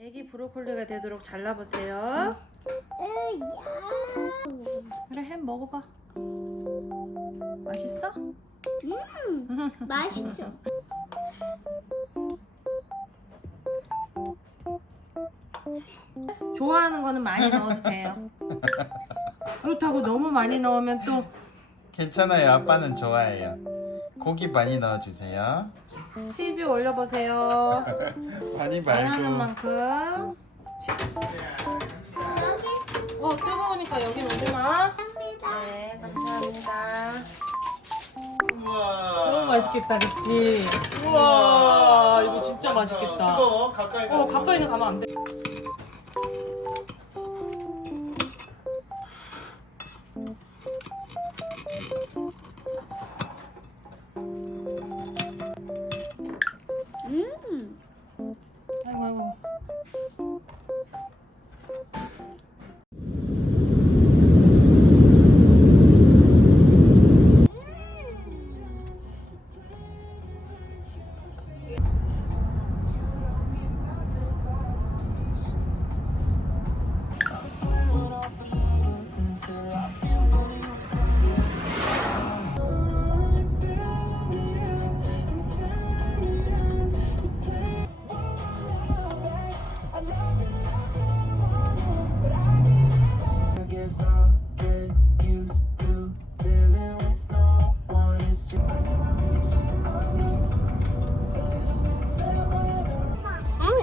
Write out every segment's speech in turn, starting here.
애기 브로콜리가 되도록 잘라보세요. 그래, 햄 먹어봐. 맛있어? 맛있어. 좋아하는 거는 많이 넣어도 돼요. 그렇다고 너무 많이 넣으면 또 괜찮아요. 아빠는 좋아해요. 고기 많이 넣어주세요. 치즈 올려보세요. 많이 원하는 말고. 만큼. 뜨거우니까 여긴 오지 마. 네, 감사합니다. 우와. 너무 맛있겠다, 그치? 우와, 이거 진짜 맛있겠다. 뜨거워. 가까이 가서. 가까이는 가면 안 돼. 아이고, 아이고.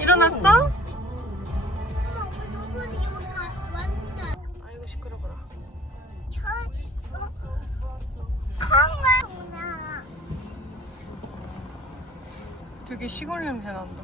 일어났어? 저번에 이거 다 완전 아이고 시끄러워라. 콩나구나. 되게 시골 냄새 난다.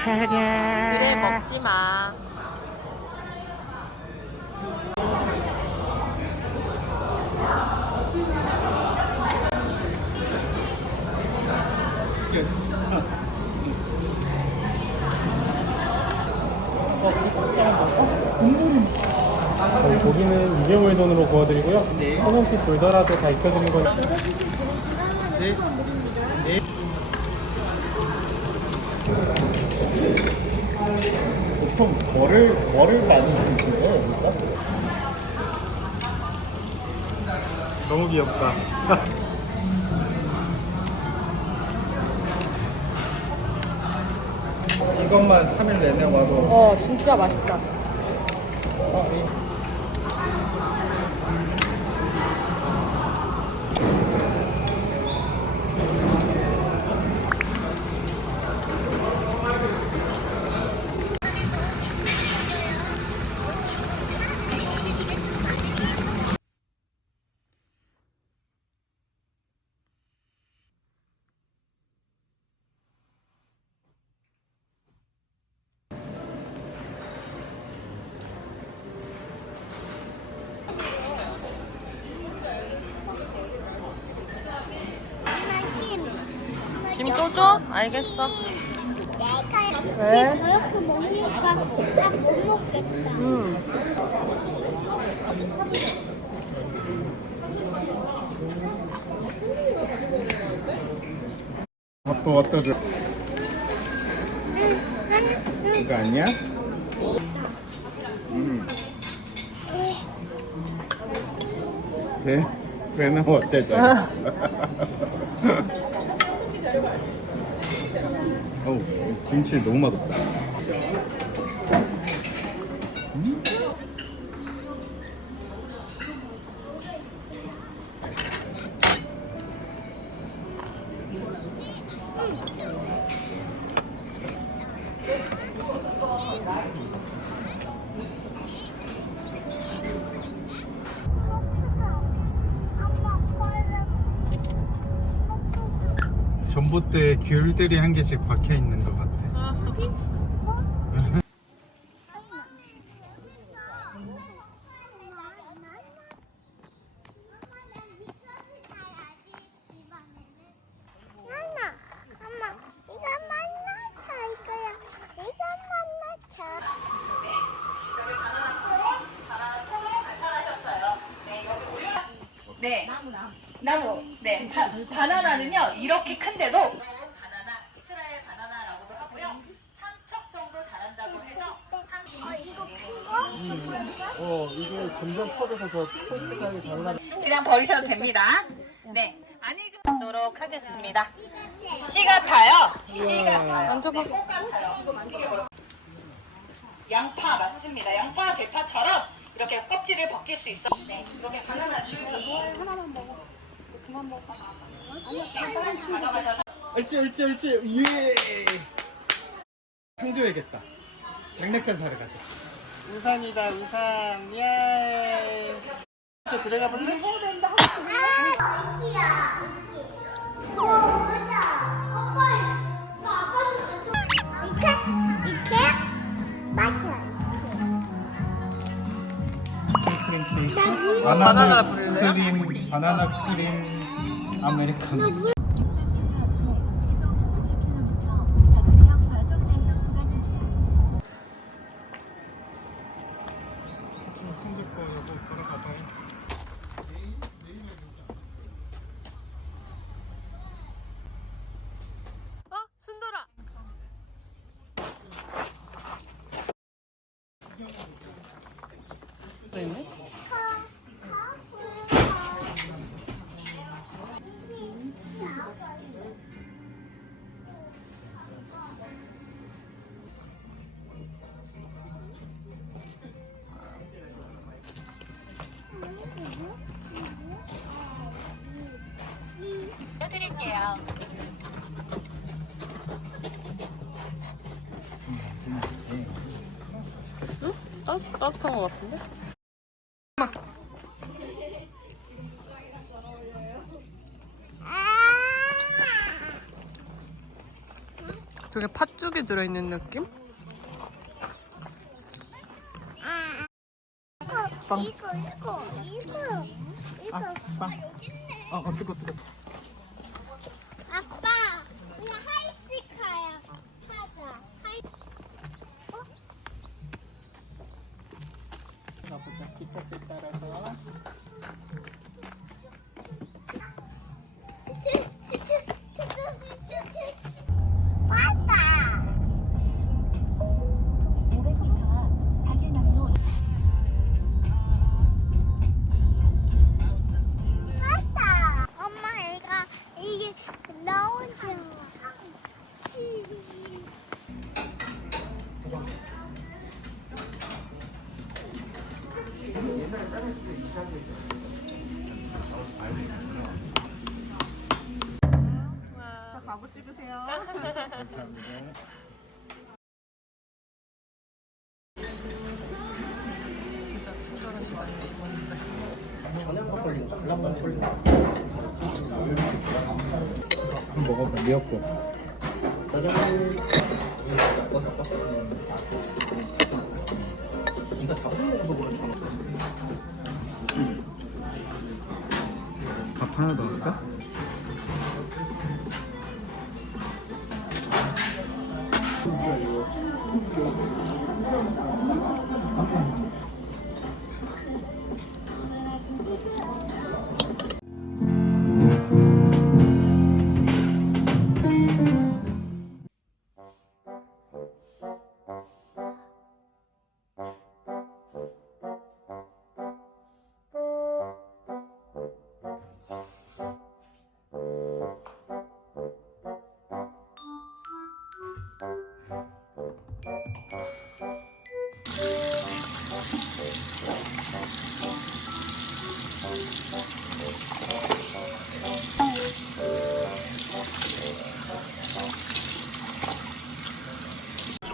그래, 먹지 마. 고기는 2개월 돈으로 구워드리고요. 소금치 불더라도 다 익혀드리는 거니까. 보통 뭐를 많이 드시는 거예요, 여기서? 너무 귀엽다. 이것만 3일 내내 와도. 진짜 맛있다. 알겠어. 내가 왜? 저렇게 먹으니까 나못 먹겠다. 아빠 갖다 줘. 이거 아니야? 배 나왔대 자. 어우 김치 너무 맛없다. 전봇대에 귤들이 한 개씩 박혀 있는 것 같아. 네. 나무. 네. 바나나는요, 이렇게 큰데도 바나나, 이스라엘 바나나라고도 하고요. 3척 정도 자란다고 해서 이거 큰 거? 이게 점점 커져서 저 스포츠장이 달라. 그냥 버리셔도 됩니다. 네. 안 익도록 하겠습니다. 씨 같아요. 씨 같아요. 만져봐. 네, 꼭 같아요. 양파 맞습니다. 양파, 대파처럼 이렇게 껍질을 벗길 수 있어. 네. 이렇게 바나나 줄기. 하나만 먹어. 그만 먹어. 네, 가져가셔서. 옳지 예. 상 줘야겠다. 장난감 사러 가자. 우산이다 우산 예. 또 들어가 볼래? 크림 케이크 바나나 크림 바나나 크림 아메리카노. 순돌아. 드릴게요. 따뜻한 것 같은데? 되게 팥죽이 들어있는 느낌? 이거. 뜨거. 아빠, 우리 하이시카야. 하자. 가보자. 기차길 따라서. 왔다. 왔다. 엄마, 애가 이게 나오잖아. 저 가보 찍으세요. 한번 먹어봐. 미역국. 밥 하나 더 할까?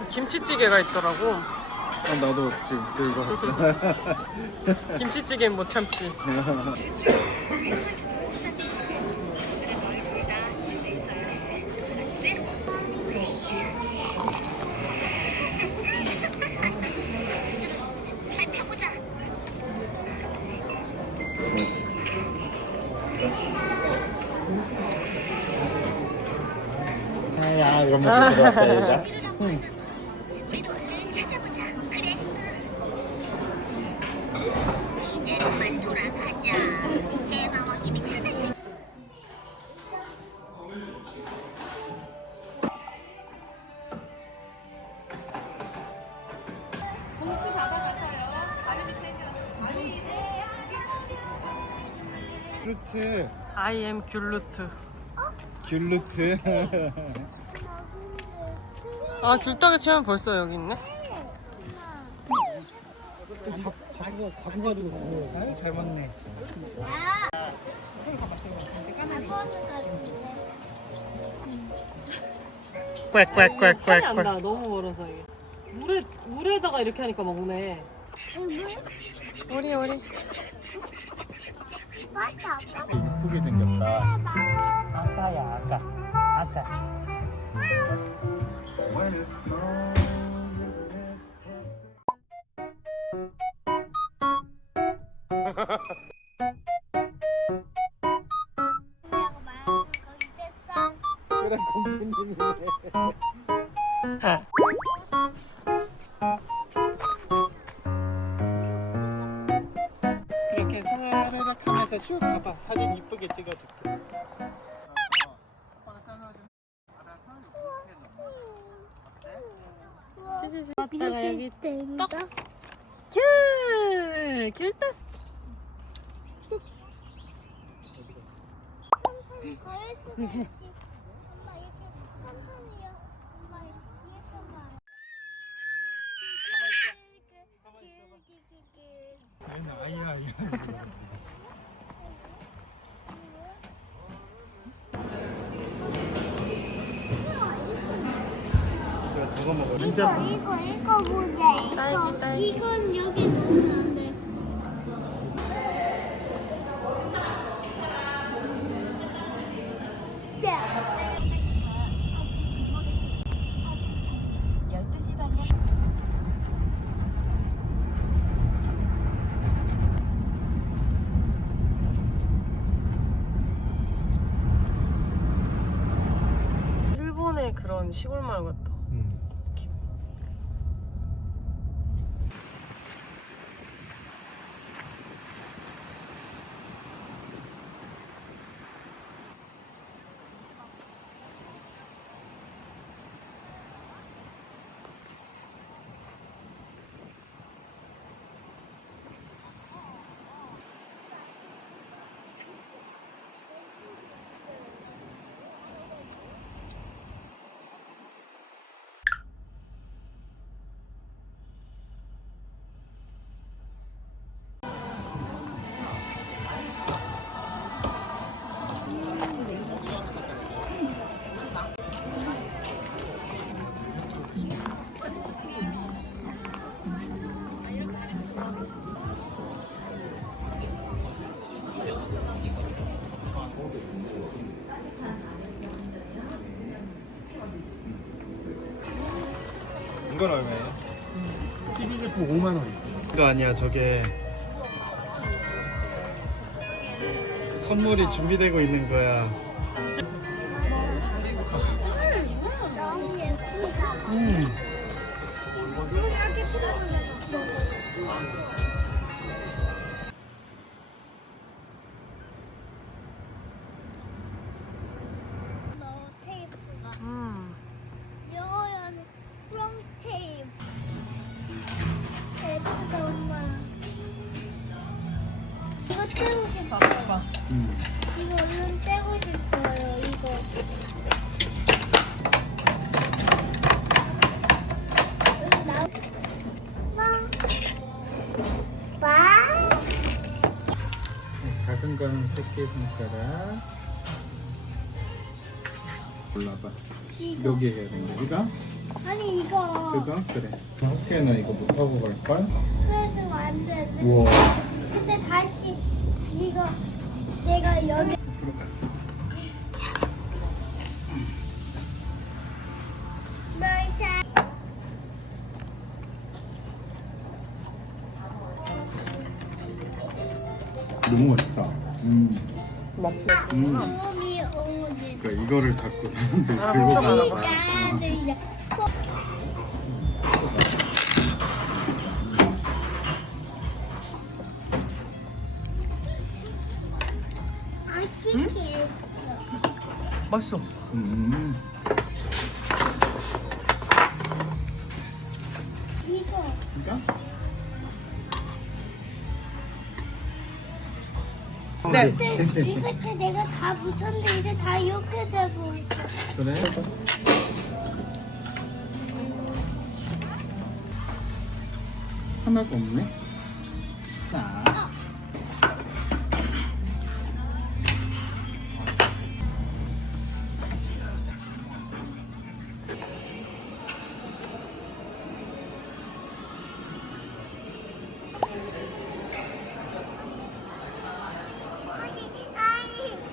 김치찌개가 있더라고. 나도 지금 들고 왔어. 김치찌개는 못 참지. 야, 이런 거 들어왔다, 얘가. 우리도 얼른 찾아보자. 그래. 이제만 돌아가자. 해마왕님이 찾으실. 귤루트. I am 귤루트. 귤루트. 아, 귤떡에 치면 벌써 여기 있네. 아이, 잘 먹네. 꽥꽥꽥꽥. 안 나. 너무 멀어서 이게. 물에다가 이렇게 하니까 먹네. 오리. 맞다. 이쁘게 생겼다. 아까야, 아까. 그래, 공주님이네. 이렇게 사르륵 하면서 쭉 봐봐. 사진 이쁘게 찍어줄게. 아빠가 여기 떡. 귤 땄어. 거일 수도 있지. 엄마 이렇게 천천히요. 엄마 뒤에 봐봐. 아이야. 저거 먹어. 이거 보자. 딸기. 이건 여기 넣으면 안 돼. 일본의 그런 시골 마을 같다. 이건 얼마예요? TV 제품 5만 원. 그거 아니야, 저게 선물이 준비되고 있는 거야. 너무 예쁘다. 이거 얼른 떼고 싶어요. 이거. 와. 작은 거는 새끼 손가락. 골라봐. 여기 해야 되는 거 이거? 아니 이거. 그거? 그래. 어깨는 이거 못 하고 갈걸? 그래서 안 돼. 우와. 근데 다시 이거 내가 여기. 그럴까? 멀샤. 너무 맛있다. 오미 오미. 그러니까 이거를 자꾸 사람들이 들고 가나 봐. 가들려. 맛있게. 맛있어. 이거. 그러니까? 네. 이것도 내가 다 붙였는데 이게 다 이렇게 되고 있어. 그래? 하나가 없네? 자.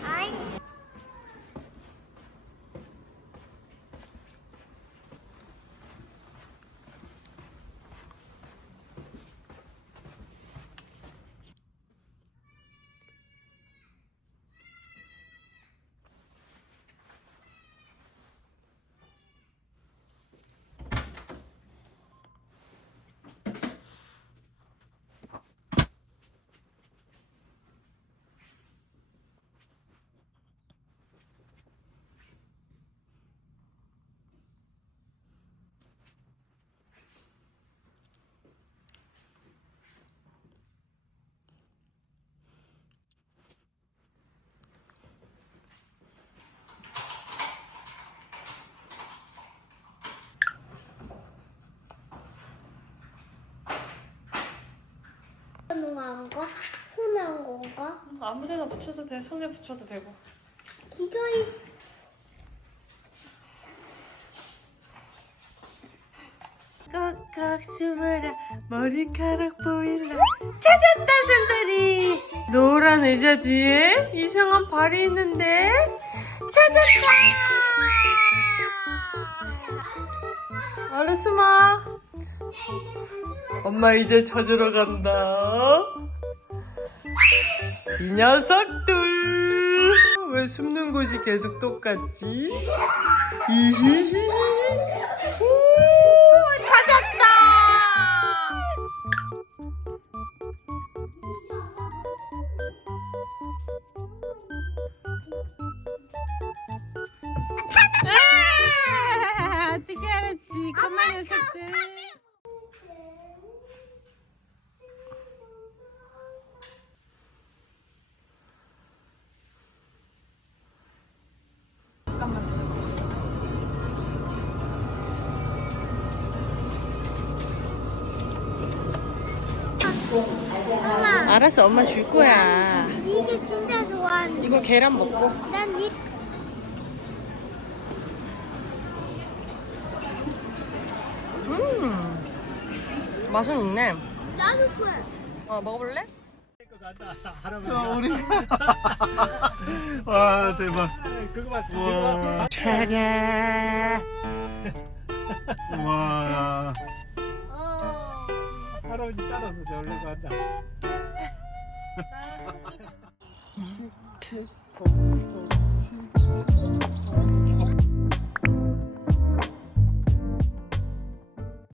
아니. 한 거? 손에 한 건가? 아무데나 붙여도 돼. 손에 붙여도 되고. 기거이. 꺽꺽 숨어라 머리카락 보일라 찾았다 순돌이 노란 의자 뒤에 이상한 발이 있는데 찾았다 얼른 숨어 엄마 이제 찾으러 간다 이 녀석들 왜 숨는 곳이 계속 똑같지? 이히히히 오 찾았다 아, 어떻게 알았지 꼬마 녀석들 엄마, 알았어 엄마 줄 거야 이게 진짜 좋아하는. 이거 계란 먹고 난 이. 맛은 있네 나도 좋아. 먹어볼래? 저 우리가 와 대박. 와. 차례 와. 할아버지 따라서 저리로 간다. 트